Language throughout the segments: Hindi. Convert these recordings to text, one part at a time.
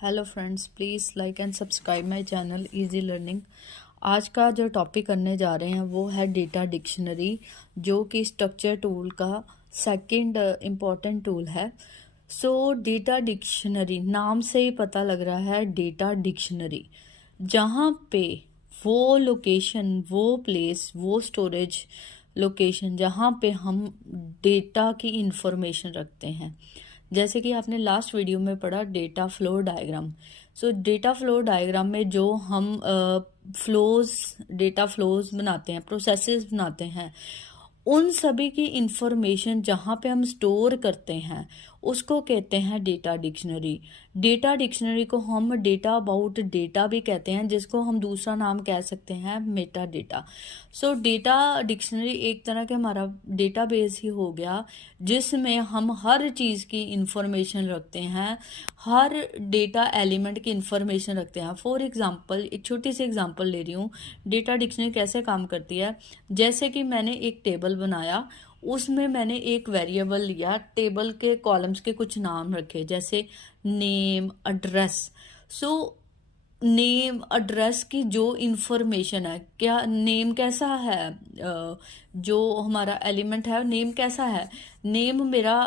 Hello friends, please like and subscribe my channel easy learning. आज का जो टॉपिक करने जा रहे हैं वो है डेटा डिक्शनरी, जो कि स्ट्रक्चर टूल का सेकंड इम्पॉर्टेंट टूल है। सो डेटा डिक्शनरी नाम से ही पता लग रहा है, डेटा डिक्शनरी जहाँ पे वो लोकेशन, वो प्लेस, वो स्टोरेज लोकेशन जहाँ पे हम डेटा की इंफॉर्मेशन रखते हैं। जैसे कि आपने लास्ट वीडियो में पढ़ा डेटा फ्लो डायग्राम। सो डेटा फ्लो डायग्राम में जो हम फ्लोज डेटा फ्लोज बनाते हैं, प्रोसेसेस बनाते हैं, उन सभी की इंफॉर्मेशन जहाँ पे हम स्टोर करते हैं उसको कहते हैं डेटा डिक्शनरी। डेटा डिक्शनरी को हम डेटा अबाउट डेटा भी कहते हैं, जिसको हम दूसरा नाम कह सकते हैं मेटा डेटा। सो डेटा डिक्शनरी एक तरह के हमारा डेटाबेस ही हो गया, जिसमें हम हर चीज़ की इंफॉर्मेशन रखते हैं, हर डेटा एलिमेंट की इंफॉर्मेशन रखते हैं। फॉर एग्जांपल, एक छोटी सी एग्जांपल ले रही हूँ, डेटा डिक्शनरी कैसे काम करती है। जैसे कि मैंने एक टेबल बनाया, उसमें मैंने एक वेरिएबल लिया, टेबल के कॉलम्स के कुछ नाम रखे, जैसे name, address. So name, address की जो इंफॉर्मेशन है, क्या नेम कैसा है, जो हमारा एलिमेंट है नेम कैसा है, नेम मेरा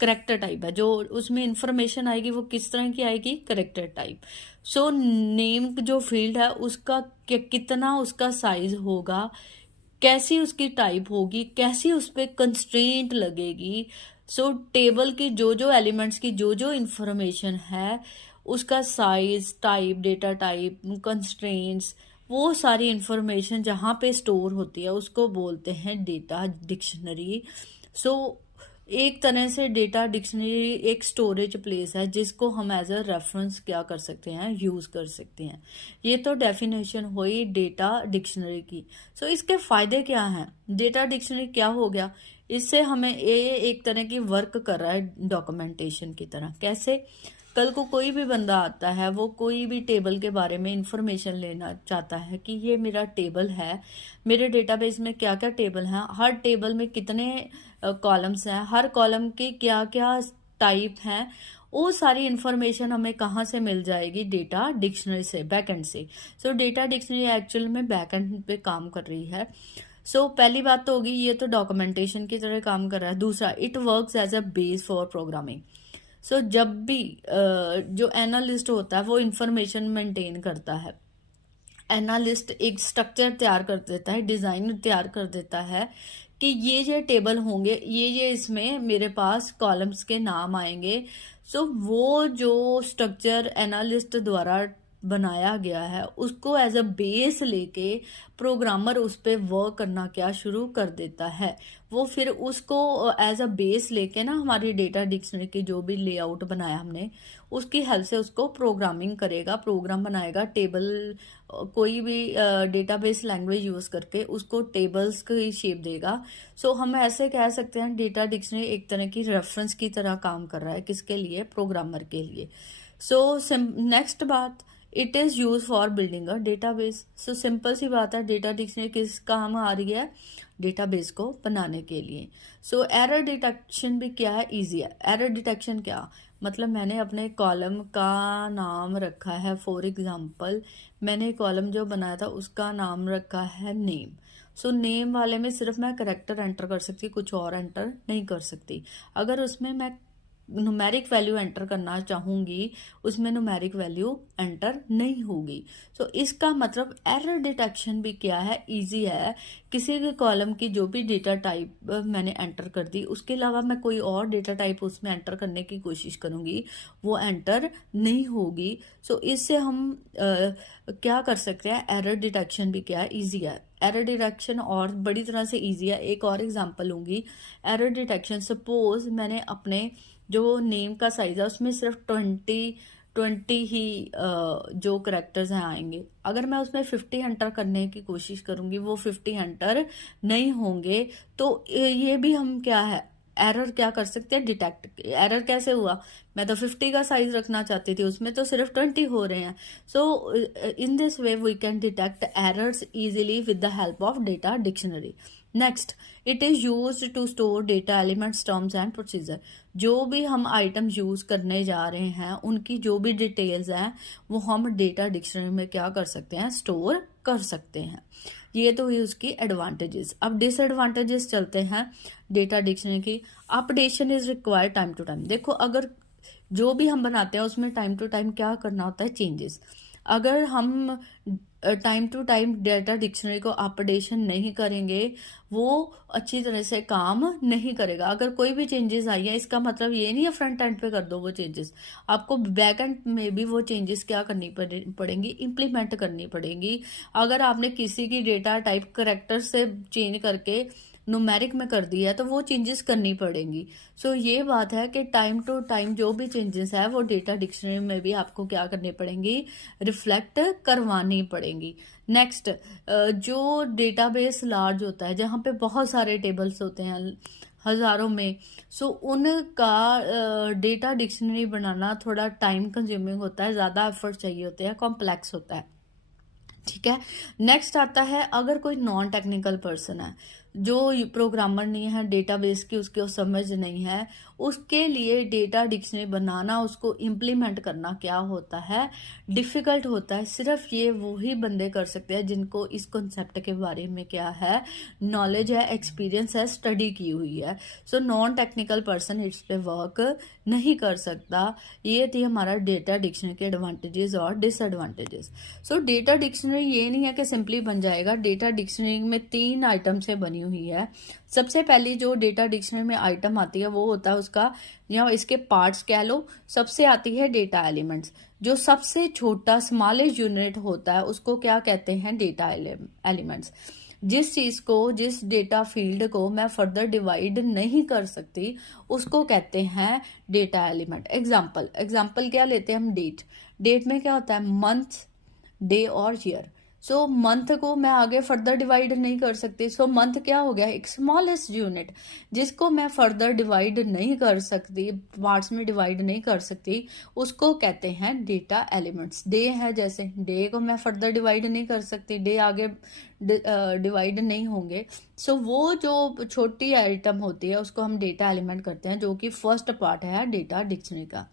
करेक्टर टाइप है, जो उसमें इंफॉर्मेशन आएगी वो किस तरह की आएगी, करेक्टर टाइप। सो नेम जो फील्ड है उसका कितना उसका साइज होगा, कैसी उसकी टाइप होगी, कैसी उस पर कंस्ट्रेंट लगेगी। सो टेबल की जो जो एलिमेंट्स की जो जो इंफॉर्मेशन है, उसका size, type, data type, constraints, वो सारी इंफॉर्मेशन जहाँ पे स्टोर होती है उसको बोलते हैं डेटा डिक्शनरी। सो एक तरह से डेटा डिक्शनरी एक स्टोरेज प्लेस है, जिसको हम एज अ रेफरेंस क्या कर सकते हैं, यूज कर सकते हैं। ये तो डेफिनेशन हुई डेटा डिक्शनरी की। सो इसके फायदे क्या हैं। डेटा डिक्शनरी क्या हो गया, इससे हमें ये एक तरह की वर्क कर रहा है डॉक्यूमेंटेशन की तरह। कैसे, कल को कोई भी बंदा आता है, वो कोई भी टेबल के बारे में इंफॉर्मेशन लेना चाहता है कि ये मेरा टेबल है, मेरे डेटाबेस में क्या क्या टेबल हैं, हर टेबल में कितने कॉलम्स हैं, हर कॉलम की क्या क्या टाइप हैं, वो सारी इंफॉर्मेशन हमें कहाँ से मिल जाएगी, डेटा डिक्शनरी से, बैकएंड से। सो डेटा डिक्शनरी एक्चुअल में बैकएंड पे काम कर रही है। सो पहली बात तो होगी, ये तो डॉक्यूमेंटेशन की तरह काम कर रहा है। दूसरा, it works as a base for programming. So जब भी जो एनालिस्ट होता है वो इंफॉर्मेशन मेंटेन करता है, एनालिस्ट एक स्ट्रक्चर तैयार कर देता है, डिजाइन तैयार कर देता है कि ये टेबल होंगे, ये इसमें मेरे पास कॉलम्स के नाम आएंगे। सो वो जो स्ट्रक्चर एनालिस्ट द्वारा बनाया गया है उसको एज अ बेस लेके प्रोग्रामर उस पर वर्क करना क्या शुरू कर देता है। वो फिर उसको एज अ बेस लेके ना, हमारी डेटा डिक्शनरी की जो भी लेआउट बनाया हमने, उसकी हेल्प से उसको प्रोग्रामिंग करेगा, प्रोग्राम बनाएगा, टेबल कोई भी डेटाबेस लैंग्वेज यूज करके उसको टेबल्स की शेप देगा। सो हम ऐसे कह सकते हैं डेटा डिक्शनरी एक तरह की रेफरेंस की तरह काम कर रहा है, किसके लिए, प्रोग्रामर के लिए। सो नेक्स्ट बात, it is use for building a database. So simple सी बात है, डेटा डिक्शनरी किस काम आ रही है, डेटाबेस को बनाने के लिए। सो एरर डिटेक्शन भी क्या है, इजी है। एरर डिटेक्शन क्या मतलब, मैंने अपने कॉलम का नाम रखा है, फॉर एग्जांपल मैंने कॉलम जो बनाया था उसका नाम रखा है नेम। सो नेम वाले में सिर्फ मैं करेक्टर एंटर कर सकती, कुछ और एंटर नहीं कर सकती। अगर उसमें मैं न्यूमेरिक वैल्यू एंटर करना चाहूंगी, उसमें न्यूमेरिक वैल्यू एंटर नहीं होगी। सो इसका मतलब एरर डिटेक्शन भी क्या है, इजी है। किसी भी कॉलम की जो भी डेटा टाइप मैंने एंटर कर दी, उसके अलावा मैं कोई और डेटा टाइप उसमें एंटर करने की कोशिश करूंगी, वो एंटर नहीं होगी। सो इससे हम क्या कर सकते हैं, एरर डिटेक्शन भी क्या है, इजी है। एरर डिटेक्शन और बड़ी तरह से इजी है। एक और एग्जांपल लूंगी, एरर डिटेक्शन। सपोज मैंने अपने जो नेम का साइज है उसमें सिर्फ 20 ही जो करेक्टर्स हैं आएंगे। अगर मैं उसमें 50 एंटर करने की कोशिश करूंगी, वो 50 एंटर नहीं होंगे। तो ये भी हम क्या है, एरर क्या कर सकते हैं, डिटेक्ट। एरर कैसे हुआ, मैं तो 50 का साइज रखना चाहती थी, उसमें तो सिर्फ 20 हो रहे हैं। So in this way we can detect errors easily with the help of data dictionary. Next, it is use to store data elements, terms and procedure. जो भी हम आइटम यूज करने जा रहे हैं उनकी जो भी डिटेल्स हैं वो हम डेटा डिक्शनरी में क्या कर सकते हैं, स्टोर कर सकते हैं। ये तो हुई उसकी एडवांटेजेस। अब डिसएडवांटेजेस चलते हैं डेटा डिक्शनरी की। Updation is required time to time. देखो, अगर जो भी हम बनाते हैं उसमें टाइम टू टाइम क्या करना होता है, चेंजेस। अगर हम time to time data dictionary को अपडेशन नहीं करेंगे वो अच्छी तरह से काम नहीं करेगा। अगर कोई भी चेंजेस आई है इसका मतलब ये नहीं है फ्रंट एंड पे कर दो वो चेंजेस, आपको बैक एंड में भी वो चेंजेस क्या करनी पड़ेंगी, इम्प्लीमेंट करनी पड़ेंगी। अगर आपने किसी की डेटा टाइप करेक्टर से चेंज करके न्यूमेरिक में कर दिया है तो वो चेंजेस करनी पड़ेंगी। सो ये बात है कि टाइम टू टाइम जो भी चेंजेस है वो डेटा डिक्शनरी में भी आपको क्या करनी पड़ेंगी, रिफ्लेक्ट करवानी पड़ेंगी। नेक्स्ट, जो डेटाबेस लार्ज होता है जहाँ पे बहुत सारे टेबल्स होते हैं हजारों में, सो उनका डेटा डिक्शनरी बनाना थोड़ा टाइम कंज्यूमिंग होता है, ज़्यादा एफर्ट चाहिए होते हैं, कॉम्प्लेक्स होता है। ठीक है। नेक्स्ट आता है, अगर कोई नॉन टेक्निकल पर्सन है जो प्रोग्रामर नहीं है, डेटाबेस की उसको समझ नहीं है, उसके लिए डेटा डिक्शनरी बनाना, उसको इम्प्लीमेंट करना क्या होता है, डिफिकल्ट होता है। सिर्फ ये वही बंदे कर सकते हैं जिनको इस कॉन्सेप्ट के बारे में क्या है, नॉलेज है, एक्सपीरियंस है, स्टडी की हुई है। So non technical person it's पे वर्क नहीं कर सकता। ये थी हमारा डेटा डिक्शनरी के एडवांटेजेस और डिसएडवांटेजेस। सो डेटा डिक्शनरी ये नहीं है कि सिंपली बन जाएगा। डेटा डिक्शनरी में 3 आइटम से बनी हुई है। सबसे पहली जो डेटा डिक्शनरी में आइटम आती है वो होता है उसका, या इसके पार्ट्स कह लो। सबसे आती है डेटा एलिमेंट्स। जो सबसे छोटा स्मॉलेस्ट यूनिट होता है उसको क्या कहते हैं, डेटा एलिमेंट्स। जिस चीज को, जिस डेटा फील्ड को मैं फर्दर डिवाइड नहीं कर सकती उसको कहते हैं डेटा एलिमेंट। एग्जाम्पल क्या लेते हैं हम, डेट में क्या होता है, मंथ, डे और ईयर। सो मंथ को मैं आगे फर्दर डिवाइड नहीं कर सकती। सो मंथ क्या हो गया, एक स्मॉलेस्ट यूनिट जिसको मैं फर्दर डिवाइड नहीं कर सकती, पार्ट्स में डिवाइड नहीं कर सकती, उसको कहते हैं डेटा एलिमेंट्स। डे है, जैसे डे को मैं फर्दर डिवाइड नहीं कर सकती, डे आगे डिवाइड नहीं होंगे। सो वो जो छोटी आइटम होती है उसको हम डेटा एलिमेंट करते हैं, जो कि फर्स्ट पार्ट है डेटा डिक्शनरी का।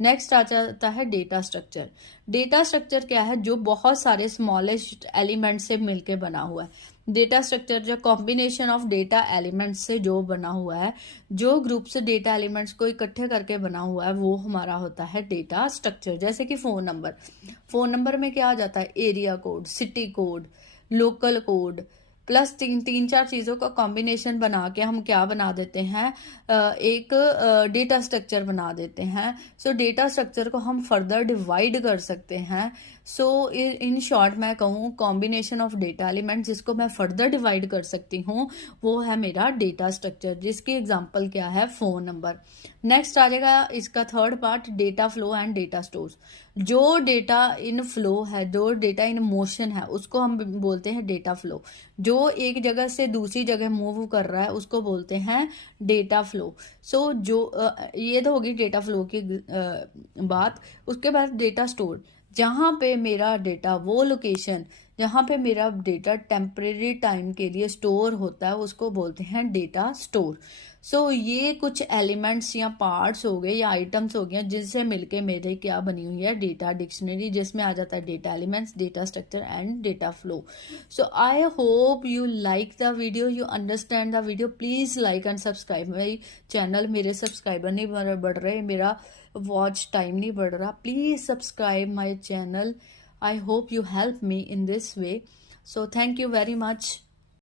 नेक्स्ट आ जाता है डेटा स्ट्रक्चर। डेटा स्ट्रक्चर क्या है, जो बहुत सारे स्मॉलेस्ट एलिमेंट से मिलके बना हुआ है। डेटा स्ट्रक्चर जो कॉम्बिनेशन ऑफ डेटा एलिमेंट्स से जो बना हुआ है, जो ग्रुप से डेटा एलिमेंट्स को इकट्ठे करके बना हुआ है, वो हमारा होता है डेटा स्ट्रक्चर। जैसे कि फोन नंबर में क्या आ जाता है, area code, city code, local code, plus तीन चार चीजों का कॉम्बिनेशन बना के हम क्या बना देते हैं, एक डेटा स्ट्रक्चर बना देते हैं। सो डेटा स्ट्रक्चर को हम फर्दर डिवाइड कर सकते हैं। सो इन शॉर्ट मैं कहूँ, कॉम्बिनेशन ऑफ डेटा एलिमेंट जिसको मैं फर्दर डिवाइड कर सकती हूँ वो है मेरा डेटा स्ट्रक्चर, जिसकी एग्जांपल क्या है, फोन नंबर। नेक्स्ट आ जाएगा इसका third part, data flow and data stores. जो डेटा इन फ्लो है, जो डेटा इन मोशन है, उसको हम बोलते हैं डेटा फ्लो। जो एक जगह से दूसरी जगह मूव कर रहा है उसको बोलते हैं डेटा फ्लो। सो ये तो होगी डेटा फ्लो की बात। उसके बाद डेटा स्टोर, जहां पे मेरा डेटा, वो लोकेशन जहां पे मेरा डेटा टेम्परेरी टाइम के लिए स्टोर होता है उसको बोलते हैं डेटा स्टोर। सो ये कुछ एलिमेंट्स या पार्ट्स हो गए या आइटम्स हो गए जिनसे मिलके मेरे क्या बनी हुई है, डेटा डिक्शनरी, जिसमें आ जाता है data elements, data structure and data flow. So I hope you like the video, you understand the video. Please like and subscribe my channel. मेरे सब्सक्राइबर नहीं बढ़ रहे, मेरा वॉच टाइम नहीं बढ़ रहा। Please subscribe my channel. I hope you help me in this way. So thank you very much.